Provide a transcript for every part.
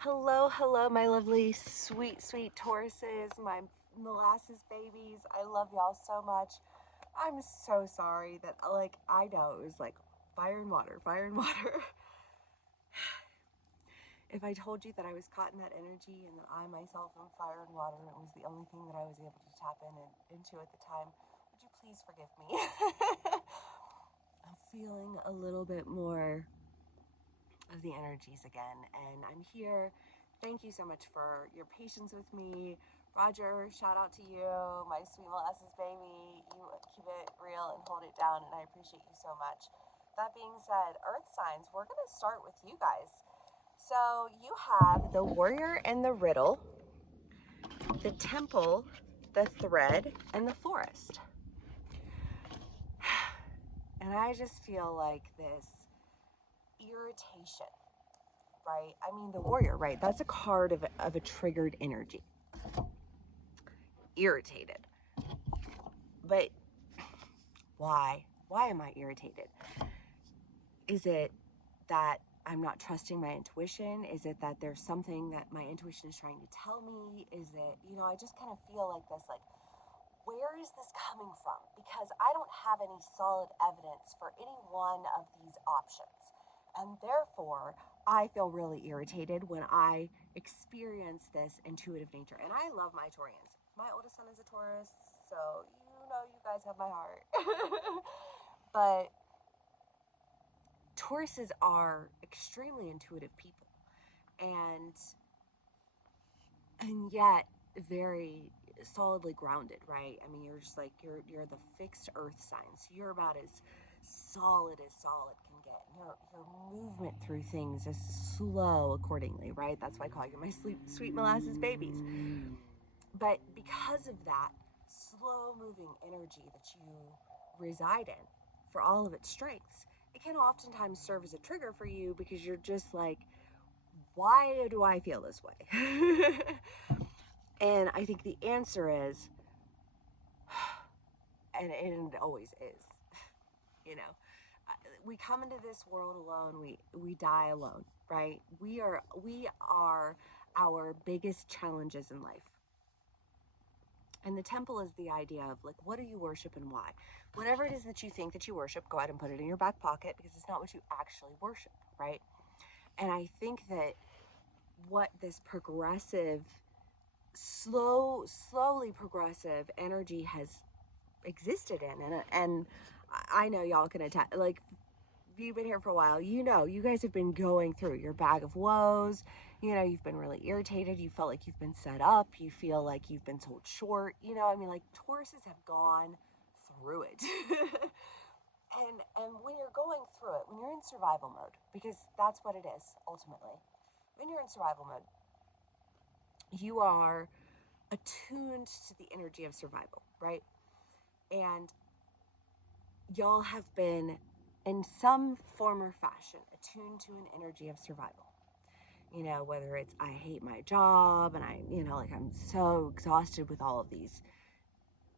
Hello, hello, my lovely, sweet, sweet Tauruses, my molasses babies. I love y'all so much. I'm so sorry that, I know it was like fire and water, fire and water. If I told you that I was caught in that energy and that I myself am fire and water and it was the only thing that I was able to tap into at the time, would you please forgive me? I'm feeling a little bit more of the energies again, and I'm here. Thank you so much for your patience with me. Roger, shout out to you, my sweet molasses baby. You keep it real and hold it down, and I appreciate you so much. That being said, earth signs, we're going to start with you guys. So you have the warrior and the riddle, the temple, the thread, and the forest. And I just feel like this irritation, right? I mean, the warrior, right? That's a card of a triggered energy. Irritated. But why? Why am I irritated? Is it that I'm not trusting my intuition? Is it that there's something that my intuition is trying to tell me? Is it, I just kind of feel like this, like, where is this coming from? Because I don't have any solid evidence for any one of these options. And therefore, I feel really irritated when I experience this intuitive nature. And I love my Taurians. My oldest son is a Taurus, so you guys have my heart. But Tauruses are extremely intuitive people, and yet very solidly grounded, right? I mean, you're just like you're the fixed earth sign, so you're about as solid can get. Your movement through things is slow accordingly, right? That's why I call you my sweet molasses babies. But because of that slow moving energy that you reside in, for all of its strengths, it can oftentimes serve as a trigger for you because you're just like, why do I feel this way? And I think the answer is, and it always is, we come into this world alone, we die alone, right? We are our biggest challenges in life. And the temple is the idea of, like, what do you worship and why? Whatever it is that you think that you worship, go ahead and put it in your back pocket, because it's not what you actually worship, right? And I think that what this progressive, slowly progressive energy has existed in, and I know y'all can attest, like, if you've been here for a while, you guys have been going through your bag of woes. You've been really irritated. You felt like you've been set up. You feel like you've been sold short. Like, Tauruses have gone through it. and when you're going through it, when you're in survival mode, because that's what it is ultimately. When you're in survival mode, you are attuned to the energy of survival, right? And y'all have been, in some form or fashion, attuned to an energy of survival. Whether it's I hate my job and I'm so exhausted with all of these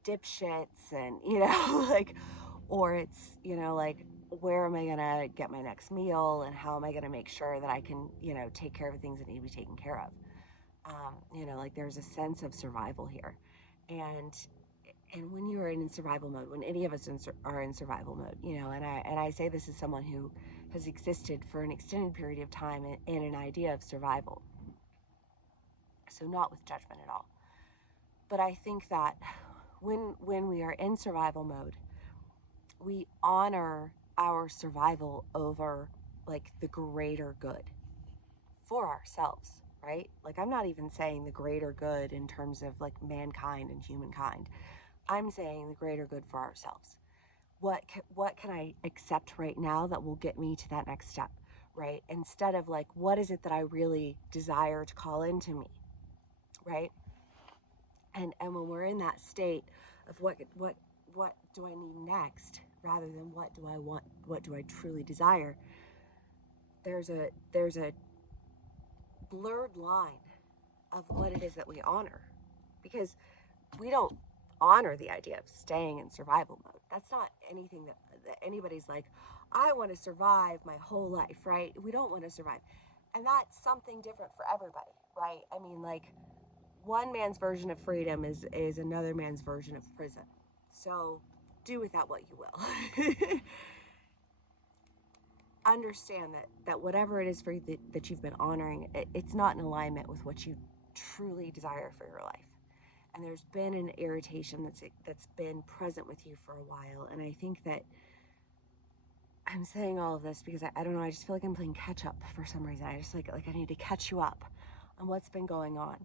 dipshits and, like, or it's, like, where am I going to get my next meal and how am I going to make sure that I can, take care of the things that need to be taken care of. Like, there's a sense of survival here. And when you are in survival mode, when any of us are in survival mode, and I say this as someone who has existed for an extended period of time in an idea of survival, so not with judgment at all. But I think that when we are in survival mode, we honor our survival over, like, the greater good for ourselves, right? Like, I'm not even saying the greater good in terms of, like, mankind and humankind. I'm saying the greater good for ourselves. What can I accept right now that will get me to that next step, right? Instead of, like, what is it that I really desire to call into me, right? And when we're in that state of what do I need next, rather than what do I want, what do I truly desire, there's a blurred line of what it is that we honor, because we don't honor the idea of staying in survival mode. That's not anything that anybody's like, I want to survive my whole life, right? We don't want to survive. And that's something different for everybody, right? I mean, like, one man's version of freedom is another man's version of prison. So do with that what you will. Understand that whatever it is for you that you've been honoring, it's not in alignment with what you truly desire for your life. And there's been an irritation that's been present with you for a while. And I think that I'm saying all of this because I don't know, I just feel like I'm playing catch up for some reason. I just like I need to catch you up on what's been going on.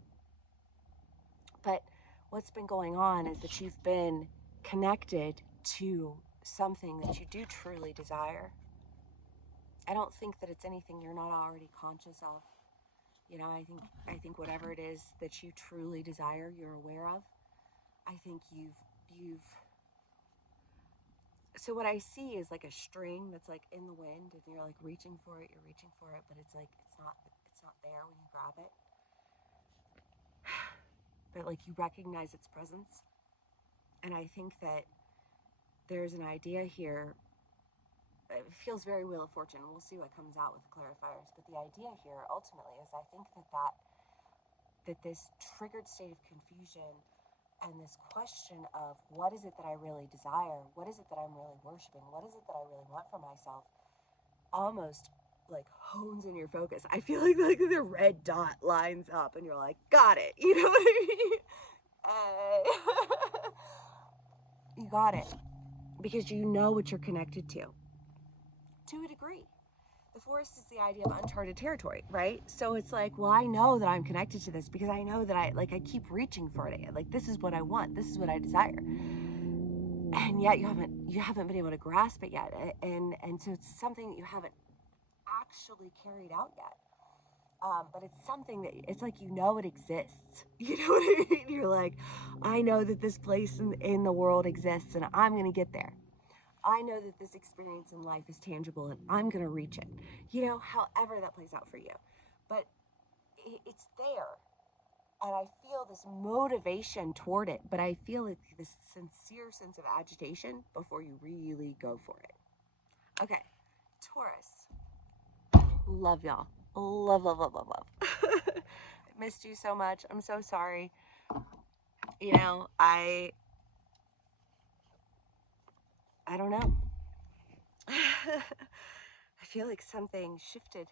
But what's been going on is that you've been connected to something that you do truly desire. I don't think that it's anything you're not already conscious of. You know, I think whatever it is that you truly desire, you're aware of. I think you've so what I see is like a string that's like in the wind, and you're like reaching for it, but it's like it's not there when you grab it. But like you recognize its presence. And I think that there's an idea here. It feels very Wheel of Fortune. We'll see what comes out with the clarifiers. But the idea here ultimately is I think that this triggered state of confusion and this question of what is it that I really desire? What is it that I'm really worshiping? What is it that I really want for myself? Almost like hones in your focus. I feel like the red dot lines up and you're like, got it. You know what I mean? You got it. Because you know what you're connected to a degree. The forest is the idea of uncharted territory, right? So it's like, well, I know that I'm connected to this because I know that I keep reaching for it. Like, this is what I want. This is what I desire. And yet you haven't been able to grasp it yet. And so it's something that you haven't actually carried out yet. But it's something that it's like, you know, it exists. You know what I mean? You're like, I know that this place in the world exists and I'm going to get there. I know that this experience in life is tangible and I'm going to reach it. You know, however that plays out for you. But it's there. And I feel this motivation toward it. But I feel like this sincere sense of agitation before you really go for it. Okay. Taurus. Love y'all. Love, love, love, love, love. I missed you so much. I'm so sorry. You know, I don't know. I feel like something shifted,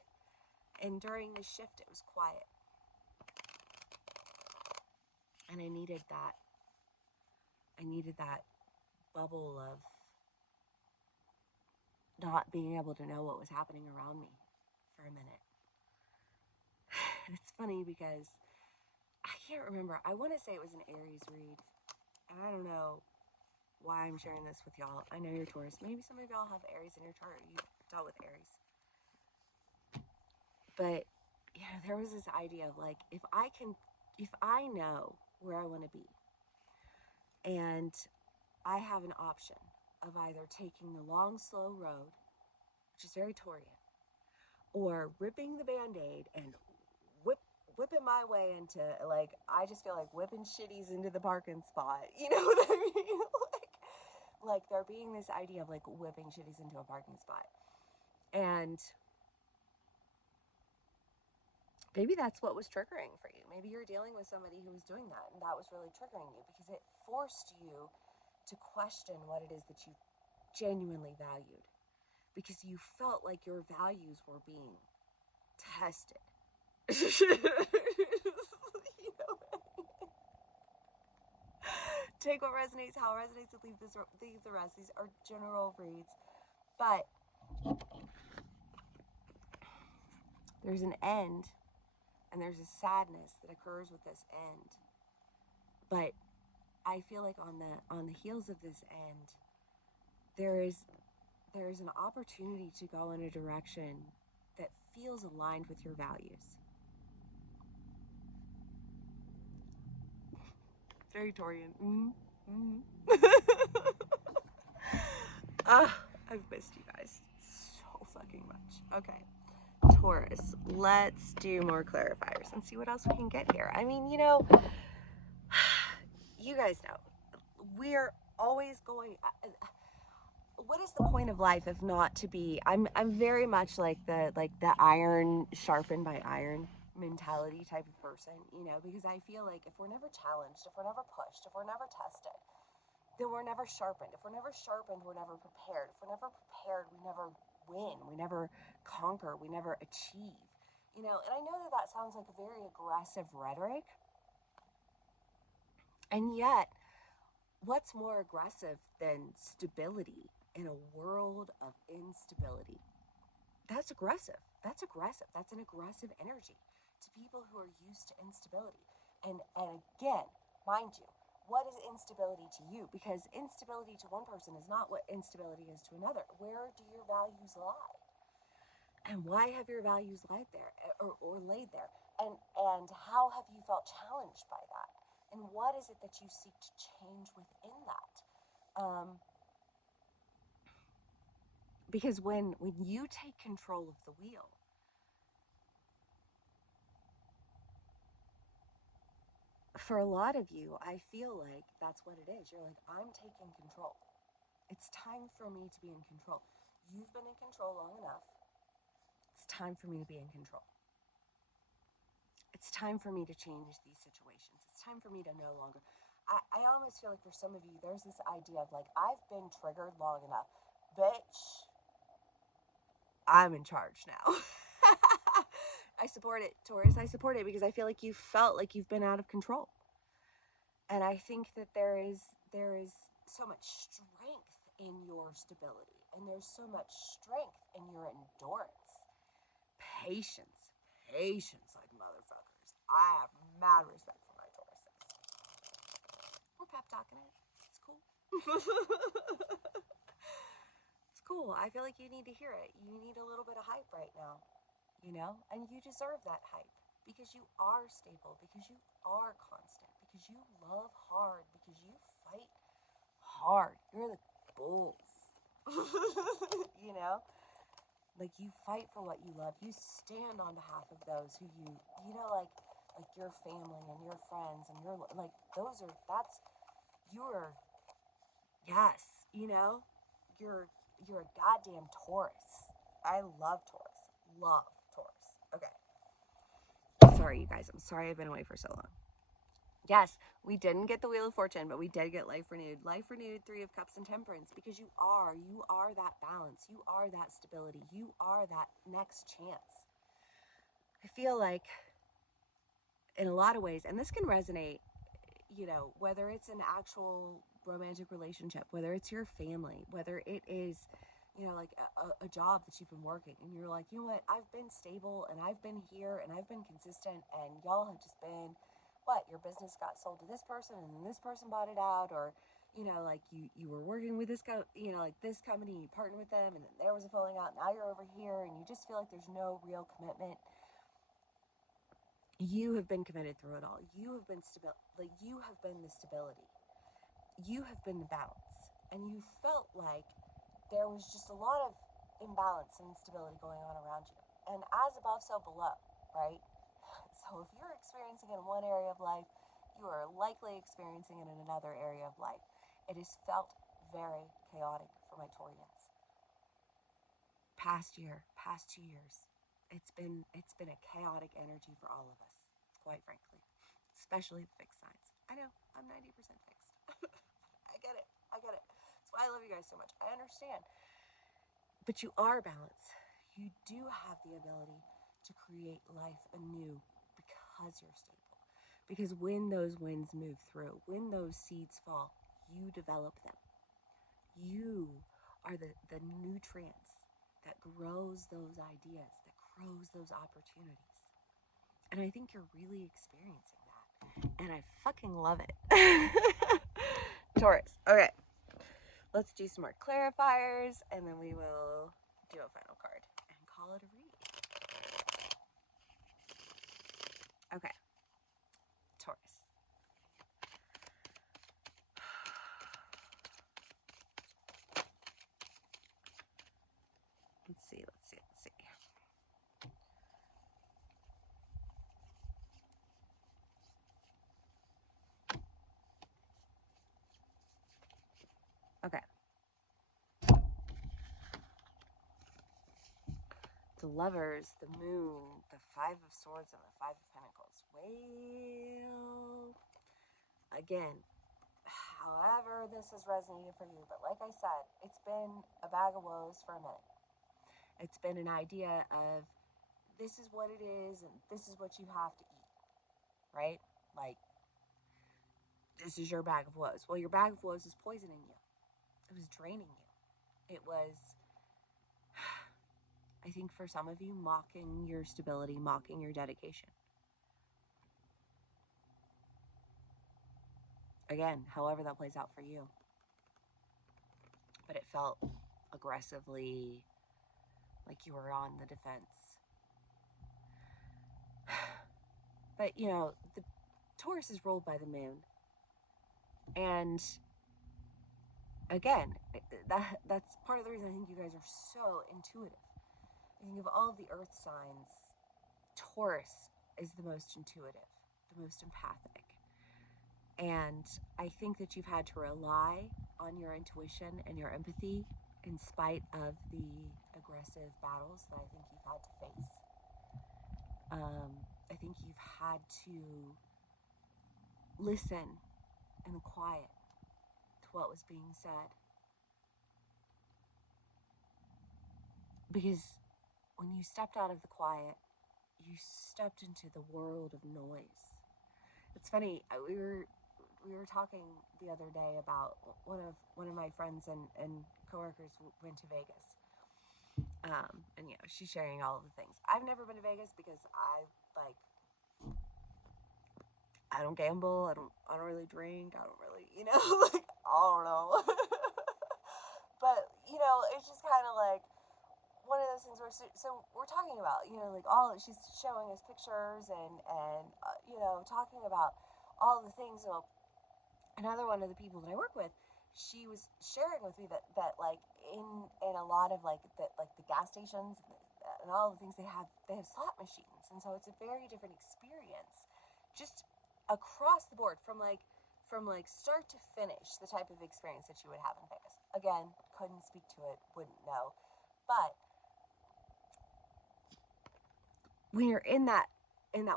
and during the shift it was quiet, and I needed that bubble of not being able to know what was happening around me for a minute. And it's funny because I can't remember. I want to say it was an Aries read, and I don't know why I'm sharing this with y'all. I know you're Taurus. Maybe some of y'all have Aries in your chart. You dealt with Aries. But, you know, there was this idea of like, if I know where I want to be, and I have an option of either taking the long, slow road, which is very Taurian, or ripping the Band-Aid and whipping my way into, like, I just feel like whipping shitties into the parking spot. You know what I mean? like there being this idea of like whipping shitties into a parking spot. And maybe that's what was triggering for you. Maybe you're dealing with somebody who was doing that, and that was really triggering you because it forced you to question what it is that you genuinely valued, because you felt like your values were being tested. You know? Take what resonates, how it resonates, and leave the rest. These are general reads, but there's an end, and there's a sadness that occurs with this end. But I feel like on the heels of this end, there is an opportunity to go in a direction that feels aligned with your values. Very Taurian. I've missed you guys so fucking much. Okay, Taurus, let's do more clarifiers and see what else we can get here. I mean, you know, you guys know, we're always going, what is the point of life if not to be, I'm very much like the iron sharpened by iron mentality type of person, you know, because I feel like if we're never challenged, if we're never pushed, if we're never tested, then we're never sharpened. If we're never sharpened, we're never prepared. If we're never prepared, we never win. We never conquer. We never achieve. You know, and I know that that sounds like a very aggressive rhetoric. And yet, what's more aggressive than stability in a world of instability? That's aggressive. That's aggressive. That's an aggressive energy to people who are used to instability. And again, mind you, what is instability to you? Because instability to one person is not what instability is to another. Where do your values lie? And why have your values laid there or laid there? And how have you felt challenged by that? And what is it that you seek to change within that? Because when you take control of the wheel, for a lot of you, I feel like that's what it is. You're like, I'm taking control. It's time for me to be in control. You've been in control long enough. It's time for me to be in control. It's time for me to change these situations. It's time for me to no longer. I almost feel like for some of you, there's this idea of like, I've been triggered long enough. Bitch, I'm in charge now. I support it, Taurus. I support it because I feel like you felt like you've been out of control. And I think that there is so much strength in your stability, and there's so much strength in your endurance. Patience like motherfuckers. I have mad respect for my Tauruses. We're pep talking it. It's cool. It's cool. I feel like you need to hear it. You need a little bit of hype right now, you know? And you deserve that hype because you are stable, because you are constant, because you love hard, because you fight hard. You're the bulls. You know? Like, you fight for what you love. You stand on behalf of those who you know, like your family and your friends and your, like, those are, that's, you're, yes, you know? You're a goddamn Taurus. I love Taurus. Love Taurus. Okay. Sorry, you guys. I'm sorry I've been away for so long. Yes, we didn't get the Wheel of Fortune, but we did get Life Renewed. Life Renewed, Three of Cups and Temperance, because you are that balance. You are that stability. You are that next chance. I feel like in a lot of ways, and this can resonate, you know, whether it's an actual romantic relationship, whether it's your family, whether it is, you know, like a job that you've been working and you're like, you know what, I've been stable and I've been here and I've been consistent, and y'all have just been, what, your business got sold to this person and then this person bought it out, or, you know, like you were working with this you know, like this company, you partnered with them, and then there was a falling out, now you're over here, and you just feel like there's no real commitment. You have been committed through it all. You have been like, you have been the stability. You have been the balance. And you felt like there was just a lot of imbalance and instability going on around you. And as above, so below, right? So if you're experiencing it in one area of life, you are likely experiencing it in another area of life. It has felt very chaotic for my Taurians. Past year, past 2 years, it's been a chaotic energy for all of us, quite frankly, especially the fixed signs. I know, I'm 90% fixed. I get it. That's why I love you guys so much. I understand. But you are balanced. You do have the ability to create life anew because you're stable. Because when those winds move through, when those seeds fall, you develop them. You are the nutrients that grows those ideas, that grows those opportunities. And I think you're really experiencing that. And I fucking love it. Taurus. Okay. Let's do some more clarifiers, and then we will do a final card and call it a read. Okay. Taurus. Let's see. Okay. the Lovers, the Moon, the Five of Swords, and the Five of Pentacles. Well, again, however this has resonated for you, but like I said, it's been a bag of woes for a minute. It's been an idea of this is what it is and this is what you have to eat, right? Like, this is your bag of woes. Well, your bag of woes is poisoning you. It was draining you. It was, I think for some of you, mocking your stability, mocking your dedication. Again, however that plays out for you. But it felt aggressively like you were on the defense. But, you know, the Taurus is ruled by the moon. And again, that's part of the reason I think you guys are so intuitive. I think of all of the earth signs, Taurus is the most intuitive, the most empathic. And I think that you've had to rely on your intuition and your empathy in spite of the aggressive battles that I think you've had to face. I think you've had to listen in the quiet to what was being said. Because when you stepped out of the quiet, you stepped into the world of noise. It's funny, we were talking the other day about one of my friends and coworkers went to Vegas. And you know, she's sharing all of the things. I've never been to Vegas because I don't gamble, I don't really drink, I don't really, you know, like, I don't know. But, you know, it's just kind of like one of those things where, so we're talking about, you know, like she's showing us pictures and you know, talking about all the things. Well, another one of the people that I work with, she was sharing with me that like in a lot of like the gas stations and all the things they have slot machines, and so it's a very different experience, just across the board from start to finish, the type of experience that you would have in Vegas. Again, couldn't speak to it, wouldn't know, but when you're in that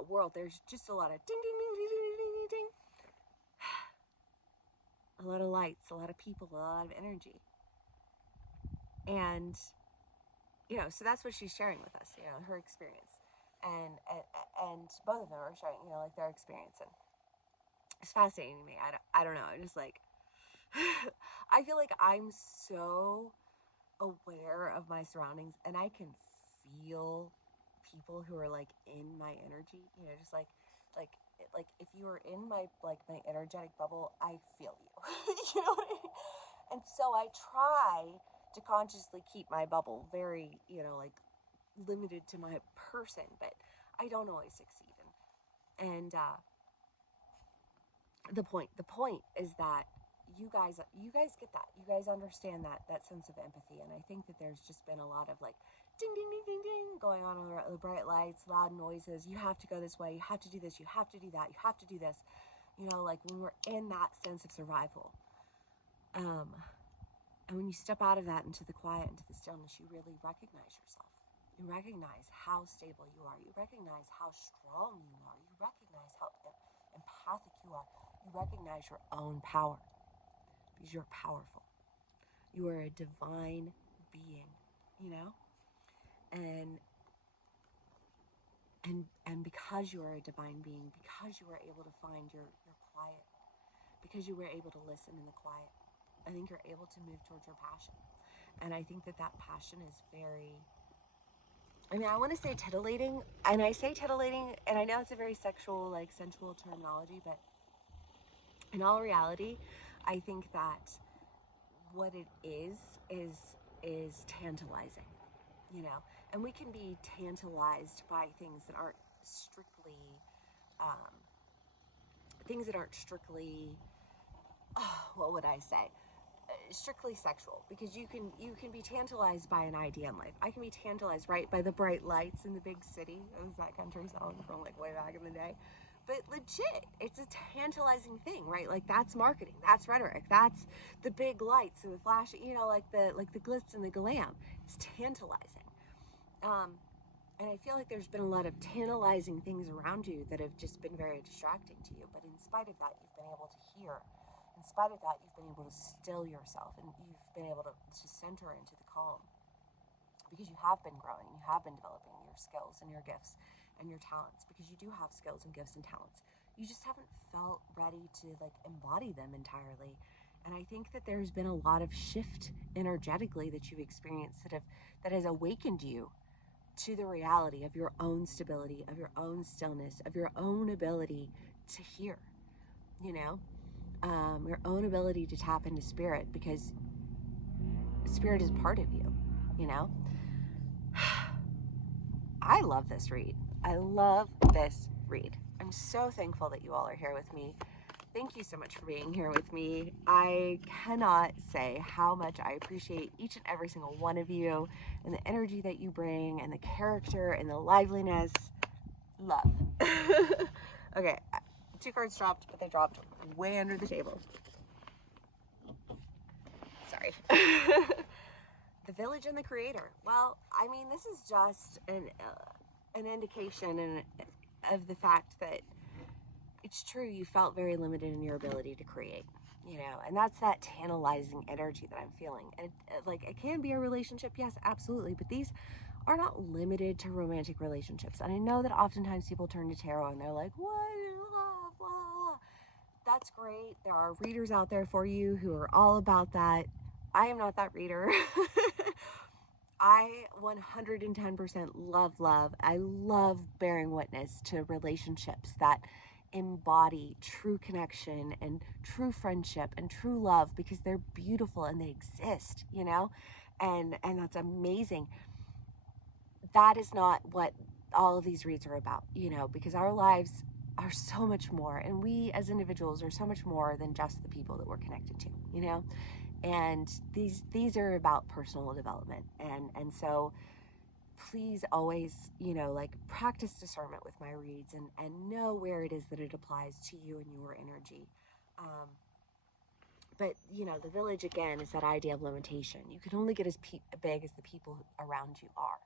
world, there's just a lot of ding ding ding ding ding ding ding ding. A lot of lights, a lot of people, a lot of energy. And, you know, so that's what she's sharing with us, you know, her experience. And both of them are sharing, you know, like their experience. And it's fascinating to me. I don't know. I just like, I feel like I'm so aware of my surroundings and I can feel people who are like in my energy, you know, just like if you are in my energetic bubble, I feel you. You know what I mean? And so I try to consciously keep my bubble very, you know, like limited to my person, but I don't always succeed. And the point is that you guys get that. You guys understand that sense of empathy, and I think that there's just been a lot of like ding ding ding ding ding going on the bright lights, loud noises. You have to go this way, you have to do this, you have to do that, you have to do this. You know, like when we're in that sense of survival. And when you step out of that into the quiet, into the stillness, you really recognize yourself. You recognize how stable you are. You recognize how strong you are. You recognize how empathic you are. You recognize your own power. Because you're powerful. You are a divine being, you know? And because you are a divine being, because you are able to find your quiet, because you were able to listen in the quiet, I think you're able to move towards your passion. And I think that passion is very, I mean, I want to say titillating, and I say titillating, and I know it's a very sexual, like sensual terminology, but in all reality, I think that what it is tantalizing, you know, and we can be tantalized by things that aren't strictly, what would I say? Strictly sexual, because you can be tantalized by an idea in life. I can be tantalized, right, by the bright lights in the big city. It was that country song from like way back in the day. But legit, it's a tantalizing thing, right? Like that's marketing, that's rhetoric, that's the big lights and the flash, you know, like the glitz and the glam. It's tantalizing. And I feel like there's been a lot of tantalizing things around you that have just been very distracting to you. But in spite of that, you've been able to hear. In spite of that, you've been able to still yourself, and you've been able to center into the calm, because you have been growing, you have been developing your skills and your gifts and your talents, because you do have skills and gifts and talents. You just haven't felt ready to like embody them entirely. And I think that there's been a lot of shift energetically that you've experienced that has awakened you to the reality of your own stability, of your own stillness, of your own ability to hear, you know, your own ability to tap into spirit, because spirit is part of you, you know. I love this read. I love this read. I'm so thankful that you all are here with me. Thank you so much for being here with me. I cannot say how much I appreciate each and every single one of you, and the energy that you bring, and the character, and the liveliness. Love. Okay, 2 cards dropped, but they dropped way under the table. Sorry. The Village and the Creator. Well, I mean, this is just an indication of the fact that it's true, you felt very limited in your ability to create, you know, and that's that tantalizing energy that I'm feeling. And it can be a relationship, yes, absolutely, but these are not limited to romantic relationships. And I know that oftentimes people turn to tarot and they're like, what is love, blah, blah, blah. That's great. There are readers out there for you who are all about that. I am not that reader. I 110% love. I love bearing witness to relationships that embody true connection and true friendship and true love, because they're beautiful and they exist, you know, and that's amazing. That is not what all of these reads are about, you know, because our lives are so much more, and we as individuals are so much more than just the people that we're connected to, you know. And these are about personal development, and so please always, you know, like, practice discernment with my reads, and know where it is that it applies to you and your energy. But you know, the village again is that idea of limitation. You can only get as big as the people around you are.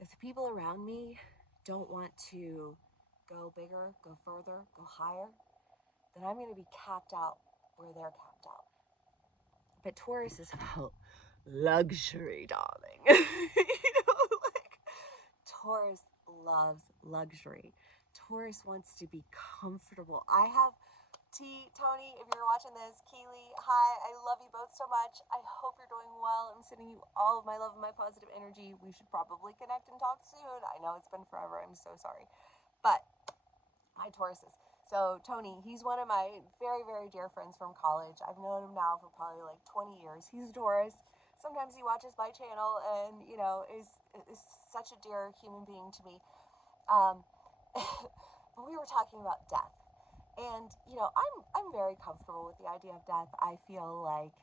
If the people around me don't want to go bigger, go further, go higher, then I'm going to be capped out where they're capped out. But Taurus is about luxury, darling. You know, like, Taurus loves luxury. Taurus wants to be comfortable. I have Tony, if you're watching this, Keely, hi, I love you both so much. I hope you're doing well. I'm sending you all of my love and my positive energy. We should probably connect and talk soon. I know it's been forever. I'm so sorry. But my Tauruses. So Tony, he's one of my very, very dear friends from college. I've known him now for probably like 20 years. He's a Taurus. Sometimes he watches my channel and, you know, is such a dear human being to me. But we were talking about death. And, you know, I'm very comfortable with the idea of death. I feel like,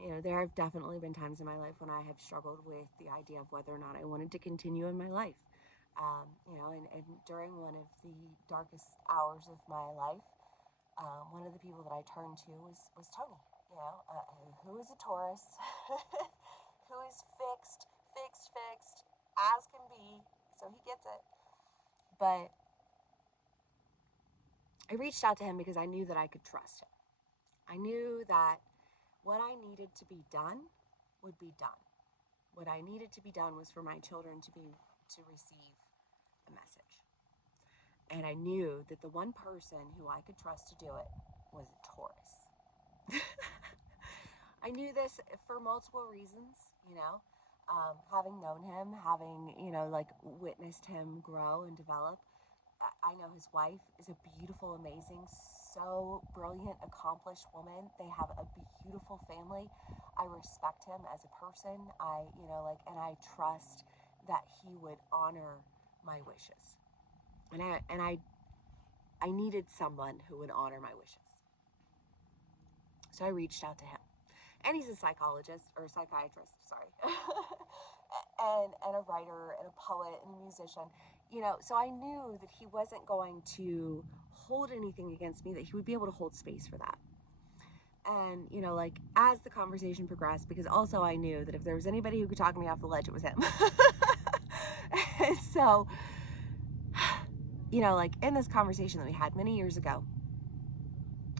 you know, there have definitely been times in my life when I have struggled with the idea of whether or not I wanted to continue in my life. You know, and during one of the darkest hours of my life, one of the people that I turned to was Tony, you know, who is a Taurus, who is fixed as can be, so he gets it. But I reached out to him because I knew that I could trust him. I knew that what I needed to be done would be done. What I needed to be done was for my children to receive a message. And I knew that the one person who I could trust to do it was a Taurus. I knew this for multiple reasons, you know, having known him, having, you know, like, witnessed him grow and develop. I know his wife is a beautiful, amazing, so brilliant, accomplished woman. They have a beautiful family. I respect him as a person. And I trust that he would honor my wishes. And I needed someone who would honor my wishes. So I reached out to him. And he's a psychologist, or a psychiatrist, sorry. and a writer, and a poet, and a musician. You know, so I knew that he wasn't going to hold anything against me, that he would be able to hold space for that. And, you know, like, as the conversation progressed, because also I knew that if there was anybody who could talk me off the ledge, it was him. So, you know, like in this conversation that we had many years ago,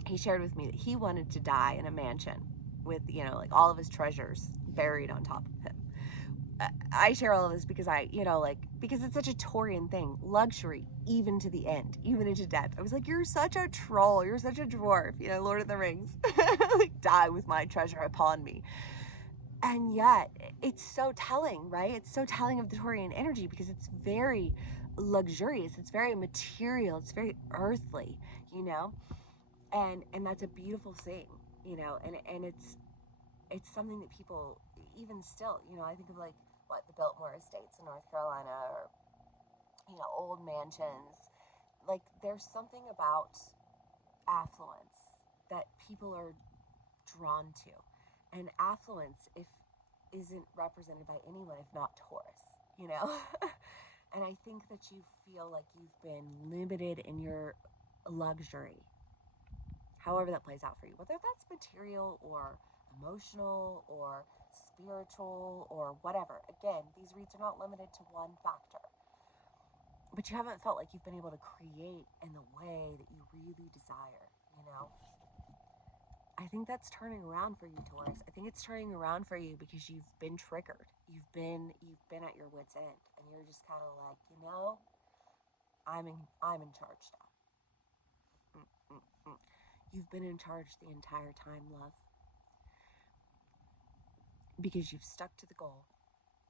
he shared with me that he wanted to die in a mansion with, you know, like all of his treasures buried on top of him. I share all of this because because it's such a Taurian thing, luxury, even to the end, even into death. I was like, you're such a troll, you're such a dwarf, you know, Lord of the Rings, like die with my treasure upon me. And yet, it's so telling, right? It's so telling of the Taurian energy because it's very luxurious, it's very material, it's very earthly, you know, and that's a beautiful thing, you know, and it's something that people even still, you know, I think of like what the Biltmore Estates in North Carolina, or you know, old mansions. Like there's something about affluence that people are drawn to, and affluence if isn't represented by anyone if not Taurus, you know. And I think that you feel like you've been limited in your luxury, however that plays out for you, whether that's material or emotional or spiritual or whatever. Again, these reads are not limited to one factor, but you haven't felt like you've been able to create in the way that you really desire, you know. I think that's turning around for you, Taurus. I think it's turning around for you because you've been triggered. You've been at your wit's end, and you're just kind of like, you know, I'm in charge now. Mm-mm-mm. You've been in charge the entire time, love. Because you've stuck to the goal.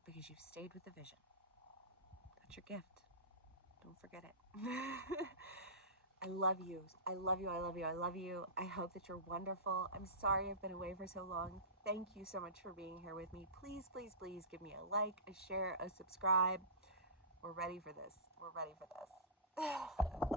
Because you've stayed with the vision. That's your gift. Don't forget it. I love you. I love you. I love you. I love you. I hope that you're wonderful. I'm sorry I've been away for so long. Thank you so much for being here with me. Please, please, please give me a like, a share, a subscribe. We're ready for this. We're ready for this.